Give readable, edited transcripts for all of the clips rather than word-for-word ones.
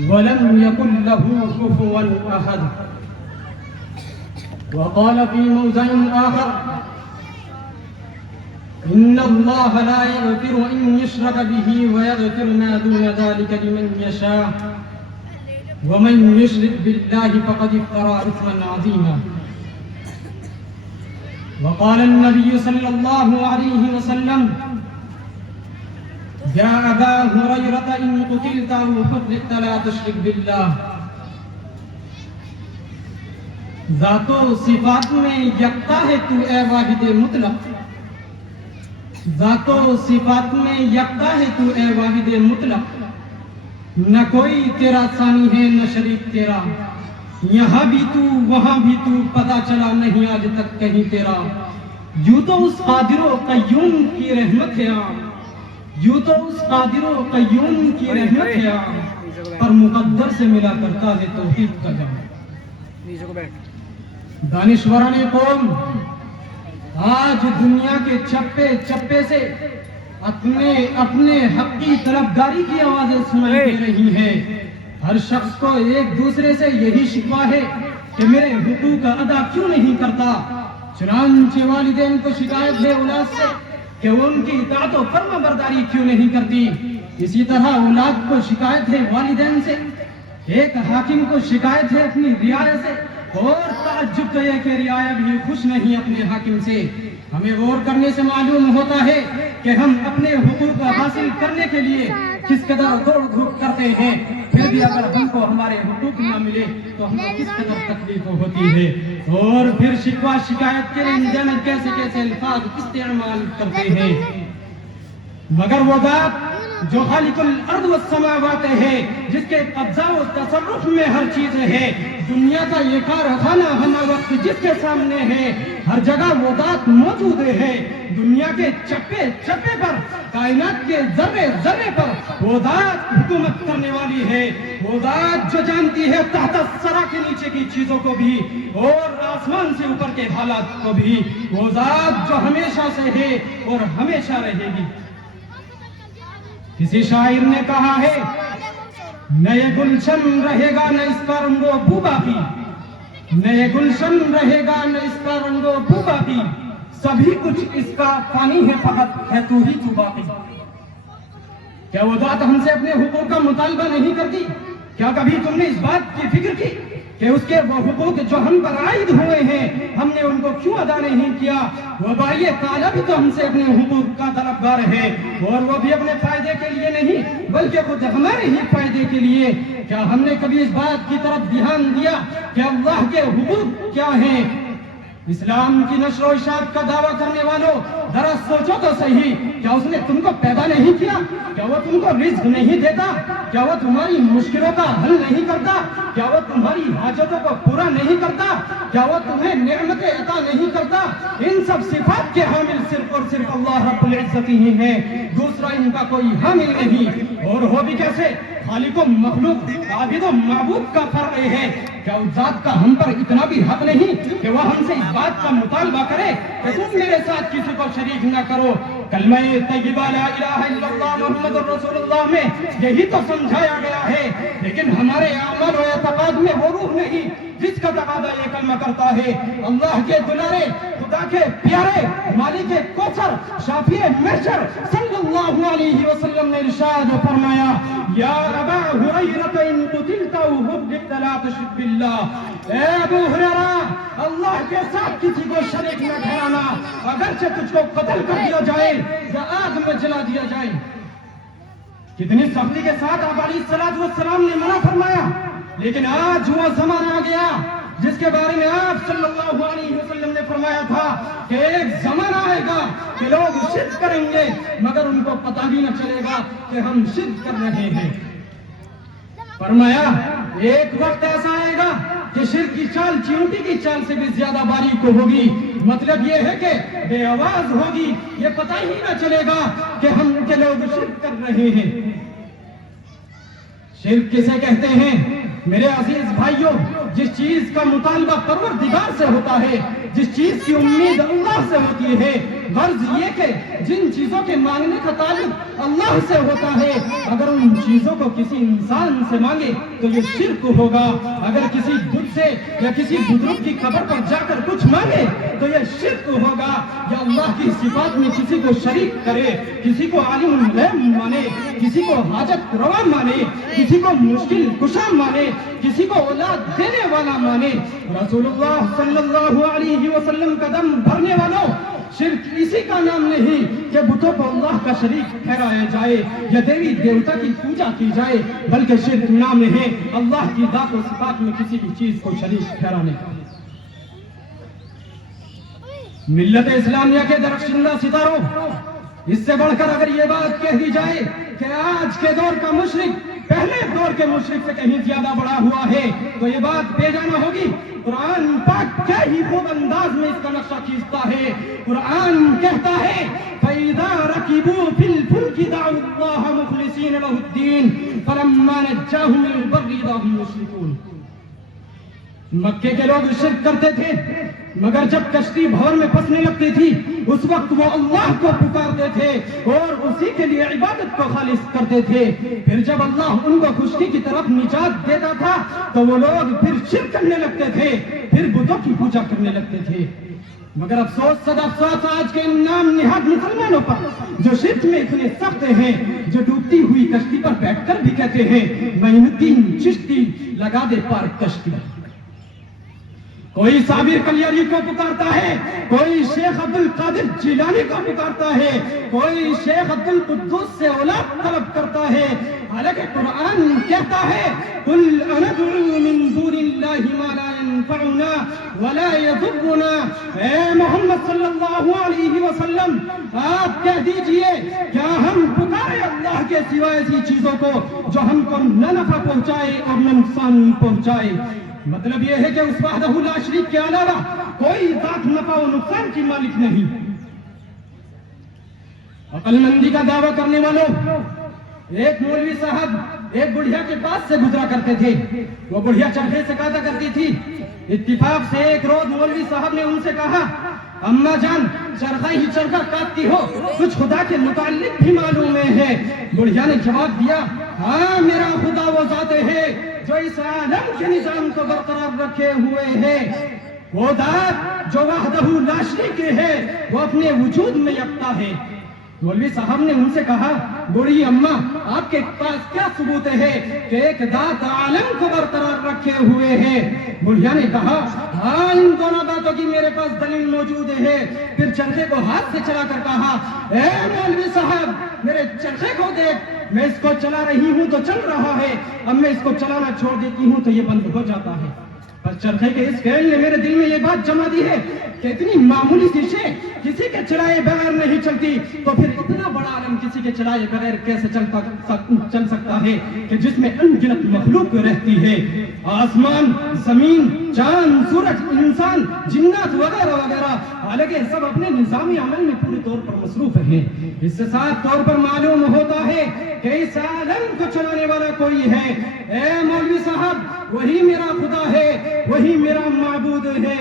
ولم يكن له كفوا أحد. وقال في موضع آخر: إن الله لا يغفر أن يشرك به ويغفر ما دون ذلك لمن يشاء ومن يشرك بالله فقد افترى إثما عظيما. وقال النبي صلى الله عليه وسلم: يا أبا هريرة إن قتلت أو حرقت لا تشرك بالله. ذات و صفات میں یکتا ہے تو اے واحد مطلق، ذات و صفات میں یکتا ہے تو اے واحد مطلق، نہ کوئی تیرا ثانی ہے نہ شریک تیرا، یہاں بھی تو وہاں بھی تو، پتہ چلا نہیں آج تک کہیں تیرا. یوں تو اس قادر و قیوم کی رحمت ہے عام، یوں تو اس قادر و قیوم کی رحمت ہے عام، پر مقدر سے ملا کرتا ہے توحید کا جام. دانشوران قوم آج دنیا کے چپے چپے سے اپنے حق کی طلبگاری کی آوازیں سنائی دے رہی ہیں. ہر شخص کو ایک دوسرے سے یہی شکوہ ہے کہ میرے حقوق ادا کیوں نہیں کرتا. چنانچہ والدین کو شکایت ہے اولاد سے کہ وہ ان کی اطاعت و فرما برداری کیوں نہیں کرتی. اسی طرح اولاد کو شکایت ہے والدین سے، ایک حاکم کو شکایت ہے اپنی رعایا سے، اور تعجب تو یہ کہ رعایا بھی خوش نہیں اپنے حاکم سے. ہمیں غور کرنے سے معلوم ہوتا ہے کہ ہم اپنے حقوق حاصل کرنے کے لیے کس قدر دوڑ دھوپ کرتے ہیں، پھر بھی اگر ہم کو ہمارے حقوق نہ ملے تو ہم کو کس قدر تکلیف ہوتی ہے. اور پھر شکوہ شکایت کے لیے جانے کیسے کیسے الفاظ استعمال کرتے ہیں. مگر وہ ذات جو خالق الارض والسماوات ہے، جس کے قبضہ و تصرف میں ہر چیز ہے، دنیا کا یہ کارخانہ ہمہ وقت جس کے سامنے ہے، ہر جگہ وہ ذات موجود ہے. دنیا کے چپے چپے پر، کائنات کے ذرے ذرے پر وہ ذات حکومت کرنے والی ہے. وہ ذات جو جانتی ہے تحت الثری کے نیچے کی چیزوں کو بھی اور آسمان سے اوپر کے حالات کو بھی. وہ ذات جو ہمیشہ سے ہے اور ہمیشہ رہے گی. کسی شاعر نے کہا ہے: نہ یہ گلشن رہے گا نہ اس کا رنگ و بو باقی، نہ یہ گلشن رہے گا نہ اس کا رنگ و بو باقی، سبھی کچھ اس کا فانی ہے فقط ہے تو ہی تو باقی. کیا وہ ذات ہم سے اپنے حقوق کا مطالبہ نہیں کرتی؟ کیا کبھی تم نے اس بات کی فکر کی کہ اس کے وہ حقوق جو ہم پر عائد ہوئے ہیں ہم نے ان کو کیوں ادا نہیں کیا؟ وہ باری تعالیٰ بھی تو ہم سے اپنے حقوق کا طلبگار ہے، اور وہ بھی اپنے فائدے کے لیے نہیں بلکہ خود ہمارے ہی فائدے کے لیے. کیا ہم نے کبھی اس بات کی طرف دھیان دیا کہ اللہ کے حقوق کیا ہیں؟ اسلام کی نشر و اشاعت کا دعویٰ کرنے والوں، ذرا سوچو تو صحیح، کیا اس نے تم کو پیدا نہیں کیا؟ کیا وہ تم کو رزق نہیں دیتا؟ کیا وہ تمہاری مشکلوں کا حل نہیں کرتا؟ کیا وہ تمہاری حاجتوں کو پورا نہیں کرتا؟ کیا وہ تمہیں نعمتیں عطا نہیں کرتا؟ ان سب صفات کے حامل صرف اور صرف اللہ رب العزت ہی ہیں، دوسرا ان کا کوئی حامل نہیں. اور ہو بھی کیسے؟ خالق و مخلوق، عابد و معبود کا فرق یہ ہے. کیا اس ذات کا ہم پر اتنا بھی حق نہیں کہ وہ ہم سے اس بات کا مطالبہ کرے کہ تم میرے ساتھ کسی کو شریک نہ کرو؟ کلمہ طیبہ لا الہ الا اللہ محمد رسول اللہ میں یہی تو سمجھایا گیا ہے، لیکن ہمارے اعمال و اعتقاد میں وہ روح نہیں جس کا تقاضا یہ کلمہ کرتا ہے. اللہ کے دلارے، خدا کے پیارے، مالک کوثر، شافی محشر صلی اللہ علیہ وسلم نے ارشاد فرمایا: یا ابا ہریرہ ان قتلت او حرقت لا تشرک باللہ. اے ابو ہریرہ، اللہ کے ساتھ کسی کو شریک نہ ٹھہرانا، اگرچہ تجھ کو قتل کر دیا جائے یا آگ میں جلا دیا جائے. کتنی سختی کے ساتھ آپ علیہ الصلوۃ والسلام نے منع فرمایا، لیکن آج وہ زمانہ آ گیا جس کے بارے میں آپ صلی اللہ علیہ وسلم نے فرمایا تھا کہ ایک زمانہ آئے گا کہ لوگ شرک کریں گے مگر ان کو پتہ بھی نہ چلے گا کہ ہم شرک کر رہے ہیں. فرمایا ایک وقت ایسا آئے گا کہ شرک کی چال چیونٹی کی چال سے بھی زیادہ باریک ہوگی. مطلب یہ ہے کہ بے آواز ہوگی، یہ پتہ ہی نہ چلے گا کہ ہم کے لوگ شرک کر رہے ہیں. شرک کسے کہتے ہیں میرے عزیز بھائیوں؟ جس چیز کا مطالبہ پروردگار سے ہوتا ہے، جس چیز کی امید اللہ سے ہوتی ہے، غرض یہ کہ جن چیزوں کے مانگنے کا تعلق اللہ سے ہوتا ہے اگر ان چیزوں کو کسی انسان سے مانگے تو یہ شرک ہوگا. اگر کسی بت سے یا کسی بزرگ کی قبر پر جا کر کچھ مانگے تو یہ شرک ہوگا. یا اللہ کی صفات میں کسی کو شریک کرے, کسی کو عالم الغیب مانے, کسی کو حاجت روا مانے, کسی کو مشکل کشا مانے, کسی کو اولاد دینے والا مانے. رسول اللہ صلی اللہ علیہ وسلم کا دم بھرنے والوں, شرک اسی کا نام نہیں کہ بتوں کو اللہ کا شریک ٹھہرایا جائے یا دیوی دیوتا کی پوجا کی جائے, بلکہ شرک نام ہے اللہ کی ذات و صفات میں کسی بھی چیز کو شریک ٹھہرانے کا. ملت اسلامیہ کے درخشندہ ستاروں, اس سے بڑھ کر اگر یہ بات کہہ دی جائے کہ آج کے دور کا مشرک پہلے دور کے مشرک سے کہیں زیادہ بڑا ہوا ہے تو یہ بات بے جانا ہوگی. قرآن پاک کیا ہی خوب انداز میں اس کا نقشہ کھینچتا ہے. قرآن کہتا ہے فَإِذَا رَكِبُوا فِي الْفُلْكِ دَعُوا اللَّهَ مُخْلِصِينَ لَهُ الدِّينَ فَلَمَّا نَجَّاهُمْ إِلَى الْبَرِّ إِذَا هُمْ يُشْرِكُونَ. مکے کے لوگ شرک کرتے تھے مگر جب کشتی بھور میں پھنسنے لگتی تھی اس وقت وہ اللہ کو پکارتے تھے اور اسی کے لیے عبادت کو خالص کرتے تھے. پھر جب اللہ ان کو خشکی کی طرف نجات دیتا تھا تو وہ لوگ پھر شرک کرنے لگتے تھے, پھر بتوں کی پوجا کرنے لگتے تھے. مگر افسوس صد افسوس آج کے نام نہاد مسلمانوں پر جو شرک میں اتنے سخت ہیں, جو ڈوبتی ہوئی کشتی پر بیٹھ کر بھی کہتے ہیں معین الدین چشتی لگا دے پار کشتی. کوئی صابر کلیاری کو پکارتا ہے, کوئی شیخ عبد القادر جیلانی کو پکارتا ہے, کوئی شیخ عبد القدوس سے اولاد طلب کرتا ہے. حالانکہ قرآن کہتا ہے قُلْ أَنَدْعُو مِن دُونِ اللَّهِ مَا لَا يَنفَعُنَا وَلَا يَضُرُّنَا. اے محمد صلی اللہ علیہ وسلم آپ کہہ دیجئے کیا ہم پکارے اللہ کے سوائے ایسی چیزوں کو جو ہم کو نہ نفع پہنچائے اور نہ نقصان پہنچائے. مطلب یہ ہے کہ اس وحدہ لا شریک کے علاوہ کوئی ذات نفع و نقصان کی مالک نہیں. عقل مندی کا دعویٰ کرنے والوں, ایک مولوی صاحب ایک بڑھیا کے پاس سے گزرا کرتے تھے. وہ بڑھیا چرخے سے کاتا کرتی تھی. اتفاق سے ایک روز مولوی صاحب نے ان سے کہا اماں جان چرخہ ہی چرخہ کاٹتی ہو, کچھ خدا کے متعلق بھی معلوم ہے. بڑھیا نے جواب دیا ہاں میرا خدا وہ ذات ہے جو اس عالم کے نظام کو برقرار رکھے ہوئے ہے. وہ ذات جو وحدہ لا شریک ہے وہ اپنے وجود میں یکتا ہے. مولوی صاحب نے ان سے کہا بوڑھی اماں آپ کے پاس کیا ثبوت ہے کہ ایک ذات عالم کو برقرار رکھے ہوئے ہے. بڑھیا نے کہا ہاں ان دونوں باتوں کی میرے پاس دلیل موجود ہے. پھر چرخے کو ہاتھ سے چلا کر کہا اے مولوی صاحب میرے چرخے کو دیکھ, میں اس کو چلا رہی ہوں تو چل رہا ہے, اب میں اس کو چلانا چھوڑ دیتی ہوں تو یہ بند ہو جاتا ہے. پر چرخے کے اس فعل نے میرے دل میں یہ بات جما دی ہے کہ اتنی معمولی سی شے کسی کے چلائے بغیر نہیں چلتی تو پھر اتنا بڑا عالم کسی کے چلائے بغیر کیسے چل سکتا ہے کہ جس میں انگنت مخلوق رہتی ہے. آسمان, زمین, چاند, سورج, انسان, جنات وغیرہ وغیرہ, حالانکہ سب اپنے نظامی عمل میں پورے طور پر مصروف ہیں. اس سے صاف طور پر معلوم ہوتا ہے کہ اس عالم کو چلانے والا کوئی ہے. اے مولوی صاحب وہی میرا خدا ہے, وہی میرا معبود ہے.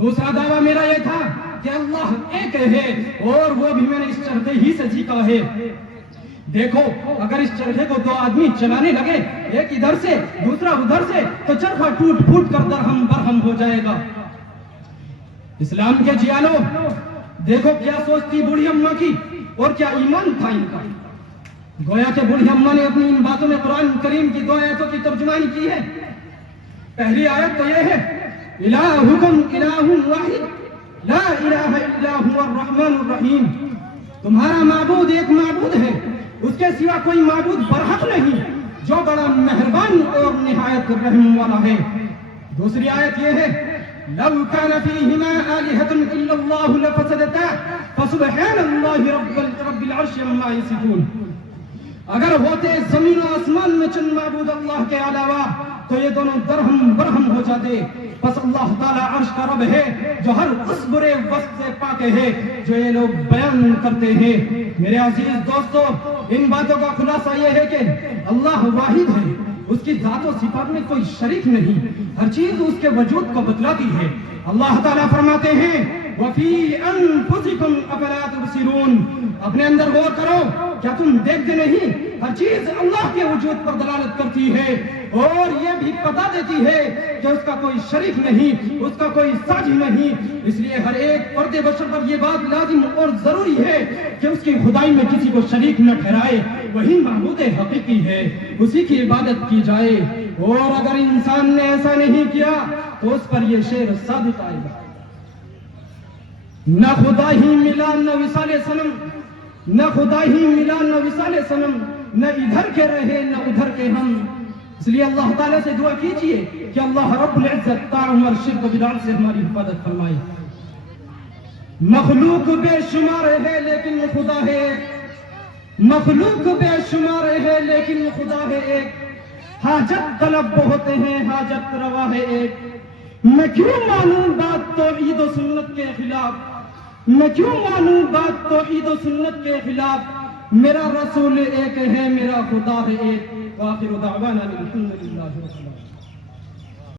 دوسرا دعویٰ میرا یہ تھا کہ اللہ ایک ہے اور وہ بھی میں نے اس چرخے ہی سے سیکھا ہے. دیکھو اگر اس چرخے کو دو آدمی چلانے لگے ایک ادھر سے دوسرا ادھر سے تو چرخہ ٹوٹ پھوٹ کر درہم برہم ہو جائے گا. اسلام کے جیالو دیکھو کیا سوچتی بوڑھی اماں کی اور کیا ایمان تھا ان کا. گویا کہ بوڑھی اماں نے اپنی ان باتوں میں قرآن کریم کی 2 آیتوں کی ترجمانی کی ہے. پہلی آیت تو یہ ہے الہکم الہ واحد لا الہ الا هو الرحمن الرحیم. تمہارا معبود ایک معبود ہے, اس کے سوا کوئی معبود برحق نہیں, جو بڑا مہربان اور نہایت رحم والا ہے. دوسری آیت یہ ہے لو كان فيهما آلهة إلا الله لفسدتا فسبحان الله رب العرش عما يصفون. اگر ہوتے زمین و آسمان میں چند معبود اللہ کے علاوہ تو یہ دونوں درہم برہم ہو جاتے. بس اللہ تعالیٰ عرش کا رب ہے جو ہر اس برے وصف سے پاک ہے جو یہ لوگ بیان کرتے ہیں. میرے عزیز دوستو, ان باتوں کا خلاصہ یہ ہے کہ اللہ واحد ہے, اس کی ذات و صفات میں کوئی شریک نہیں, ہر چیز اس کے وجود کو بتلاتی ہے. اللہ تعالیٰ فرماتے ہیں وفی انفسکم افلا تبصرون، اپنے اندر غور کرو، کیا تم دیکھتے نہیں ہر چیز اللہ کے وجود پر دلالت کرتی ہے اور یہ بھی بتا دیتی ہے کہ اس کا کوئی شریک نہیں، اس کا کوئی ساجی نہیں۔ اس لیے ہر ایک فرد بشر پر یہ بات لازم اور ضروری ہے کہ اس کی خدائی میں کسی کو شریک نہ ٹھہرائے، وہی معبود حقیقی ہے، اسی کی عبادت کی جائے۔ اور اگر انسان نے ایسا نہیں کیا تو اس پر یہ شعر صادق آئے گا، نہ خدا ہی ملا نہ وصال صنم، نہ خدا ہی ملا نہ وصال صنم، نہ ادھر کے رہے نہ ادھر کے ہم۔ اس لیے اللہ تعالیٰ سے دعا کیجئے کہ اللہ رب العزت تعالی اور شرک و بدعت سے ہماری حفاظت فرمائے۔ مخلوق بے شمار ہے لیکن وہ خدا ہے ایک، مخلوق بے شمار ہے لیکن وہ خدا ہے ایک، حاجت طلب بہت ہیں حاجت روا ہے ایک۔ میں کیوں مانوں بات توحید و سنت کے خلاف، میں کیوں مانوں بات توحید و سنت کے خلاف، میرا رسول ایک ہے میرا خدا ہے ایک۔ وآخر دعوانا الحمد للہ رب العالمین۔